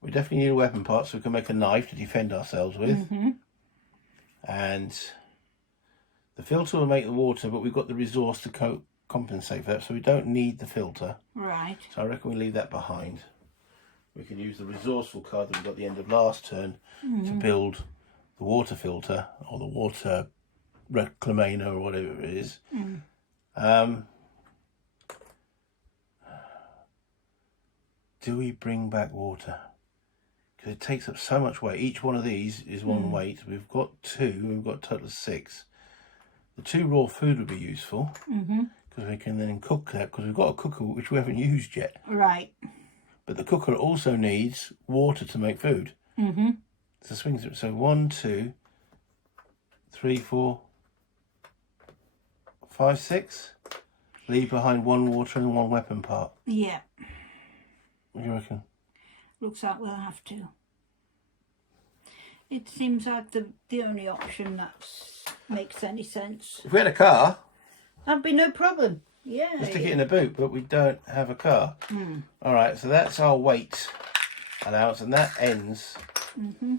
We definitely need a weapon part so we can make a knife to defend ourselves with. And the filter will make the water, but we've got the resource to compensate for that, so we don't need the filter. Right. So I reckon we leave that behind. We can use the resourceful card that we got at the end of last turn to build the water filter or the water reclamainer or whatever it is. do we bring back water? Because it takes up so much weight. Each one of these is one weight. We've got 2. We've got a total of 6. The 2 raw food would be useful. Because we can then cook that. Because we've got a cooker which we haven't used yet. Right. But the cooker also needs water to make food. So swing through. So 1, 2, 3, 4, 5, 6. Leave behind 1 water and 1 weapon part. Yeah. What do you reckon? Looks like we'll have to. It seems like the only option that makes any sense. If we had a car, that'd be no problem. Yeah. let's stick it in the boot, but we don't have a car. All right, so that's our weight allowance, and that ends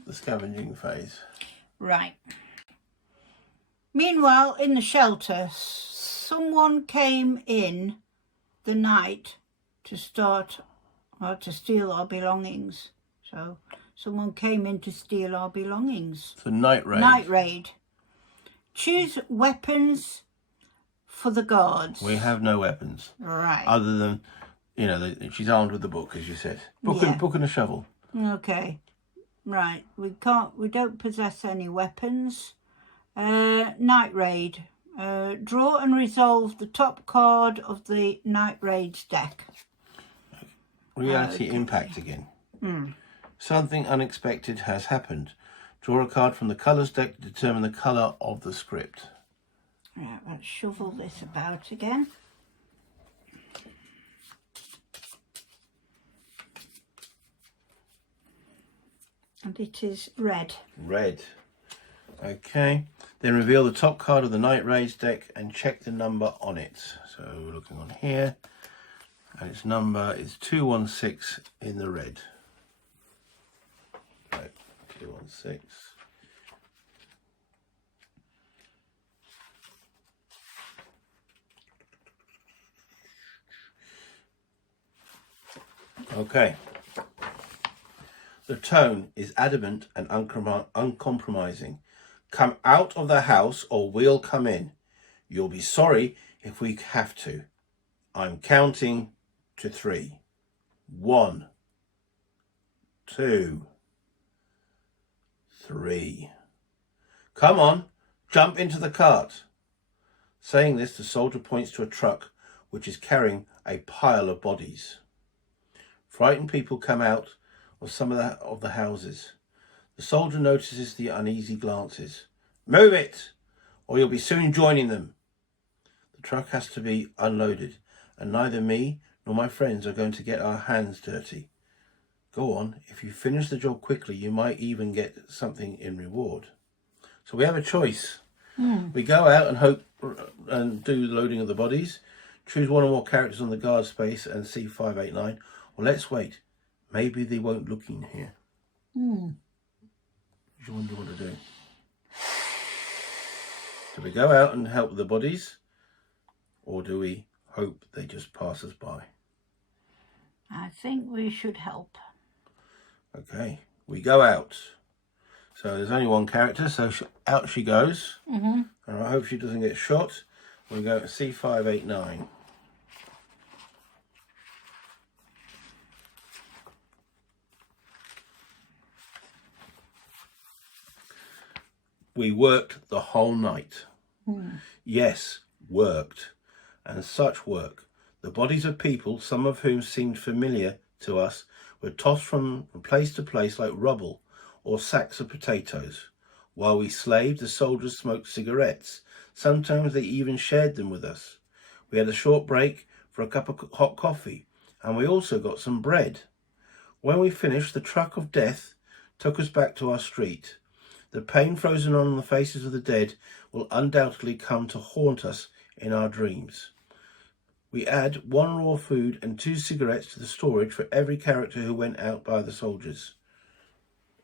the scavenging phase. Right. Meanwhile, in the shelter, someone came in the night to steal our belongings. So someone came in to steal our belongings. So night raid. Night raid. Choose weapons for the guards. We have no weapons. Right. Other than, she's armed with the book, as you said. Book and a shovel. Okay. Right. We don't possess any weapons. Night raid. Draw and resolve the top card of the night raid's deck. Reality impact again. Something unexpected has happened. Draw a card from the colours deck to determine the colour of the script. Right, let's shuffle this about again. And it is red. Red. Okay. Then reveal the top card of the Night Raid's deck and check the number on it. So we're looking on here. And its number is 216 in the red. Right, 216. Okay. The tone is adamant and uncompromising. Come out of the house or we'll come in. You'll be sorry if we have to. I'm counting to 3. 1, 2, 3. Come on, jump into the cart. Saying this, the soldier points to a truck which is carrying a pile of bodies. Frightened people come out of some of the houses. The soldier notices the uneasy glances. Move it, or you'll be soon joining them. The truck has to be unloaded, and neither me nor my friends are going to get our hands dirty. Go on, if you finish the job quickly, you might even get something in reward. So we have a choice. We go out and hope and do the loading of the bodies, choose one or more characters on the guard space and see 589, or let's wait. Maybe they won't look in here. What do you wonder what to do? Do we go out and help the bodies, or do we hope they just pass us by? I think we should help. Okay, we go out. So there's only one character, so out she goes. And I hope she doesn't get shot. We go to C589. We worked the whole night. Yes, worked. And such work. The bodies of people, some of whom seemed familiar to us, were tossed from place to place like rubble or sacks of potatoes. While we slaved, the soldiers smoked cigarettes. Sometimes they even shared them with us. We had a short break for a cup of hot coffee, and we also got some bread. When we finished, the truck of death took us back to our street. The pain frozen on the faces of the dead will undoubtedly come to haunt us in our dreams. We add 1 raw food and 2 cigarettes to the storage for every character who went out by the soldiers.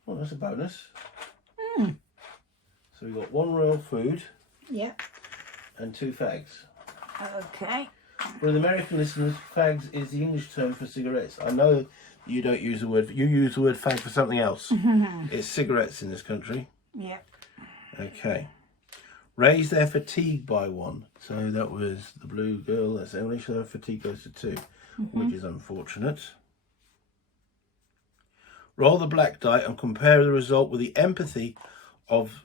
Well, that's a bonus. So we've got 1 raw food and 2 fags. Okay. For the American listeners, fags is the English term for cigarettes. I know you don't use the word, you use the word fag for something else. It's cigarettes in this country. Okay. Raise their fatigue by 1. So that was the blue girl, that's English, so her fatigue goes to 2, which is unfortunate. Roll the black die and compare the result with the empathy of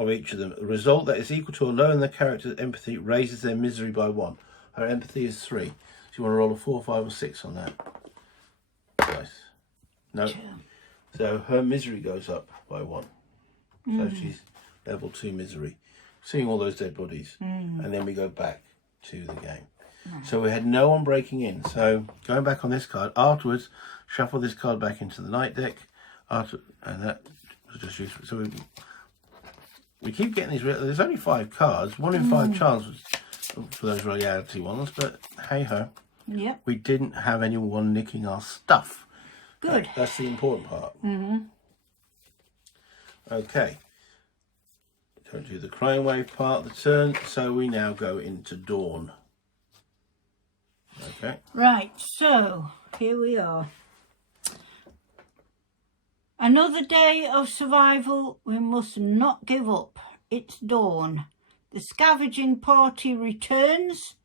each of them. The result that is equal to or lower than the character's empathy raises their misery by 1. Her empathy is 3. So you want to roll a 4, 5 or 6 on that. Nice. No. 2. So her misery goes up by 1. So she's level 2 misery. Seeing all those dead bodies. And then we go back to the game. So we had no one breaking in. So going back on this card, afterwards, shuffle this card back into the night deck. And that was just useful. So we keep getting these. There's only 5 cards. 1 in 5 chances for those reality ones. But hey ho. Yep. We didn't have anyone nicking our stuff. Good. That's the important part. Okay. Don't do the crime wave part of the turn. So we now go into dawn. Okay. Right, so here we are. Another day of survival. We must not give up. It's dawn. The scavenging party returns.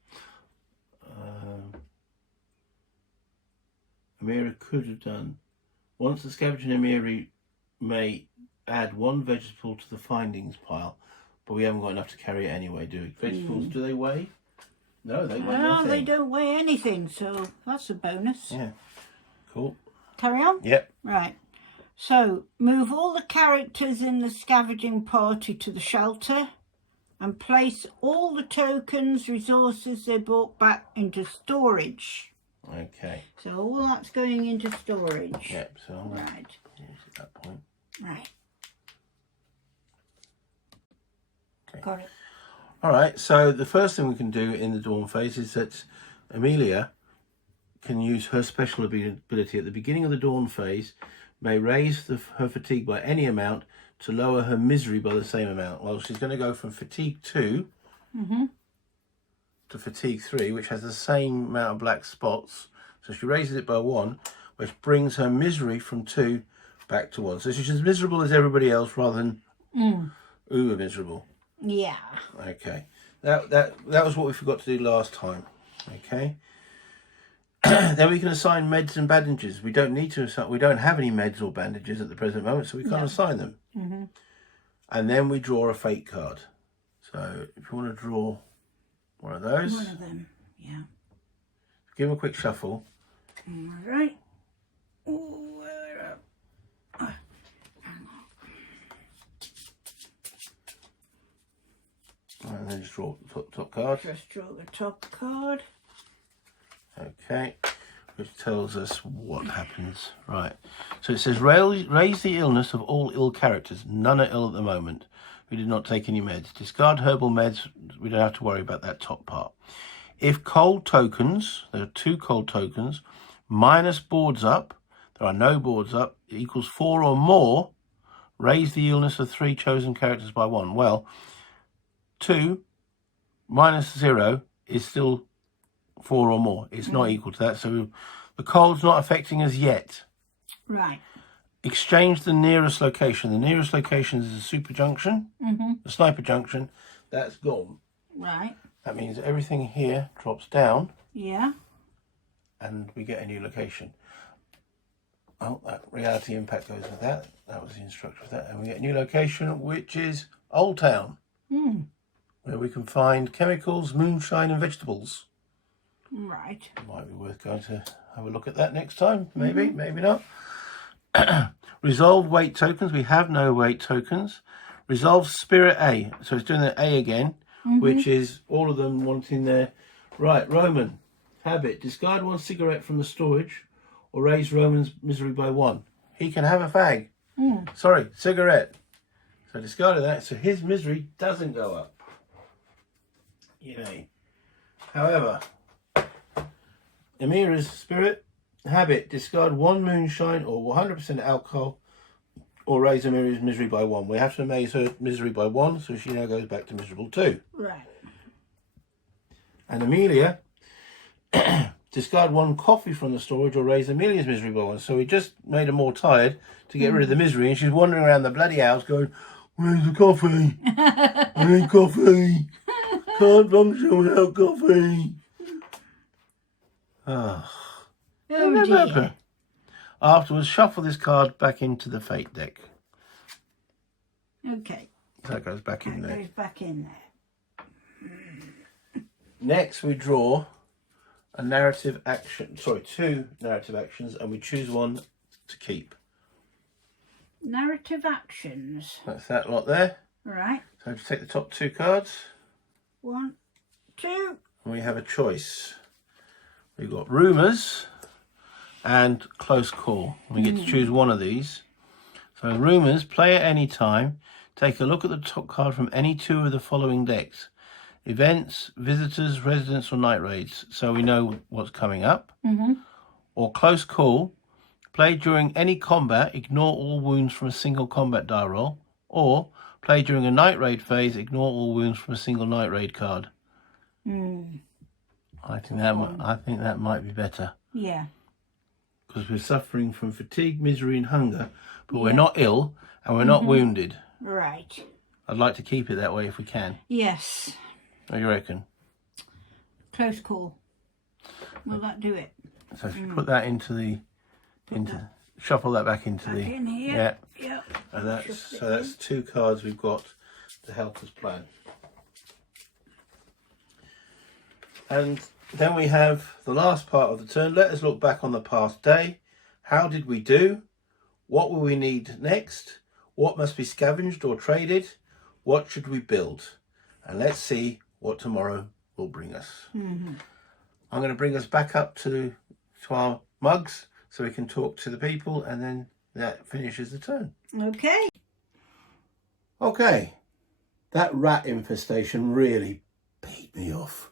Amira could have done. Once the scavenging Amira may add 1 vegetable to the findings pile, but we haven't got enough to carry it anyway, do we? Vegetables, do they weigh? No, they weigh nothing. They don't weigh anything, so that's a bonus. Yeah, cool. Carry on? Yep. Right. So, move all the characters in the scavenging party to the shelter and place all the tokens, resources they brought back into storage. Okay. So, all that's going into storage. Yep, so I'm Right. at that point. Right. Okay. Got it. All right, so the first thing we can do in the dawn phase is that Amelia can use her special ability at the beginning of the dawn phase, may raise her fatigue by any amount to lower her misery by the same amount. Well, she's going to go from fatigue 2 to fatigue 3, which has the same amount of black spots. So she raises it by 1, which brings her misery from 2 back to 1. So she's as miserable as everybody else rather than uber miserable. Yeah. Okay, that was what we forgot to do last time. Okay. Then we can assign meds and bandages. We don't need to assign. We don't have any meds or bandages at the present moment, so we can't assign them. And then we draw a fate card. So if you want to draw one of those, One of them. Yeah. give them a quick shuffle. All right. Ooh, And then just draw the top card. just draw the top card. Okay, which tells us what happens. Right, so it says raise the illness of all ill characters. None are ill at the moment. We did not take any meds. Discard herbal meds. We don't have to worry about that top part. If cold tokens, there are 2 cold tokens, minus boards up, there are no boards up, equals 4 or more, raise the illness of 3 chosen characters by 1. Well, 2 minus 0 is still 4 or more. It's not equal to that. So the cold's not affecting us yet. Right. Exchange the nearest location. The nearest location is the super junction, the sniper junction. That's gone. Right. That means everything here drops down Yeah. and we get a new location. Oh, that reality impact goes with that. That was the instruction for that. And we get a new location, which is Old Town, where we can find chemicals, moonshine and vegetables. Right. Might be worth going to have a look at that next time. Maybe, maybe not. Resolve weight tokens. We have no weight tokens. Resolve spirit A. So it's doing the A again, which is all of them wanting their... Right, Roman. Habit. Discard 1 cigarette from the storage or raise Roman's misery by 1. He can have a fag. Sorry, cigarette. So discarded that. So his misery doesn't go up. Yay. However... Amira's spirit habit, discard 1 moonshine or 100% alcohol or raise Amira's misery by 1. We have to raise her misery by 1, so she now goes back to miserable 2. Right. And Amelia, discard 1 coffee from the storage or raise Amelia's misery by 1. So we just made her more tired to get rid of the misery, and she's wandering around the bloody house going, where's the coffee? I need coffee. Can't function without coffee. Oh Oh dear. Afterwards, shuffle this card back into the fate deck. Okay. So that goes back in That there. goes back in there. Next, we draw a narrative action. Sorry, 2 narrative actions, and we choose one to keep. Narrative actions. That's that lot there. Right. So just take the top 2 cards. 1, 2. And we have a choice. We've got rumours and close call. We get to choose one of these. So rumours, play at any time. Take a look at the top card from any 2 of the following decks. Events, visitors, residents or night raids. So we know what's coming up. Or close call. Play during any combat. Ignore all wounds from a single combat die roll. Or play during a night raid phase. Ignore all wounds from a single night raid card. I think that might be better. Yeah. Because we're suffering from fatigue, misery and hunger, but we're not ill and we're not wounded. Right. I'd like to keep it that way if we can. Yes. What do you reckon? Close call. Will that do it? So if you put that into shuffle that back into Back the in here. yeah. Yep. And that's 2 cards we've got to help us plan. And then we have the last part of the turn. Let us look back on the past day. How did we do? What will we need next? What must be scavenged or traded? What should we build? And let's see what tomorrow will bring us. I'm going to bring us back up to our mugs so we can talk to the people, and then that finishes the turn. Okay. Okay. That rat infestation really beat me off.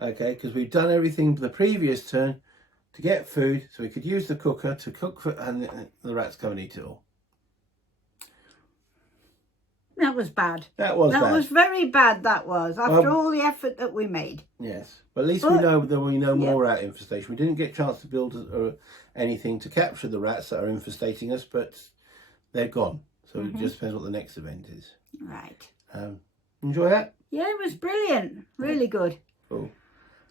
Okay, because we've done everything the previous turn to get food, so we could use the cooker to cook for, and the rats come and eat it all. That was bad. That was bad. That was very bad, that was, after all the effort that we made. Yes, but at least we know that we know more rat infestation. We didn't get a chance to build anything to capture the rats that are infestating us, but they're gone. So it just depends what the next event is. Right. Enjoy that? Yeah, it was brilliant. Really good. Cool.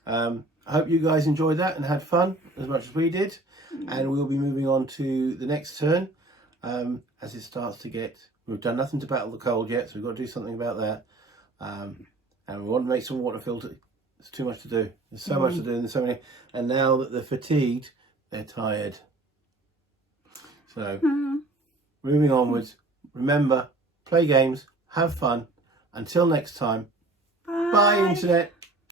I hope you guys enjoyed that and had fun as much as we did. And we'll be moving on to the next turn as it starts to get... We've done nothing to battle the cold yet, so we've got to do something about that. And we want to make some water filter. There's too much to do. There's so much to do, and there's so many. And now that they're fatigued, they're tired. So, moving onwards. Remember, play games, have fun. Until next time. Bye, Internet.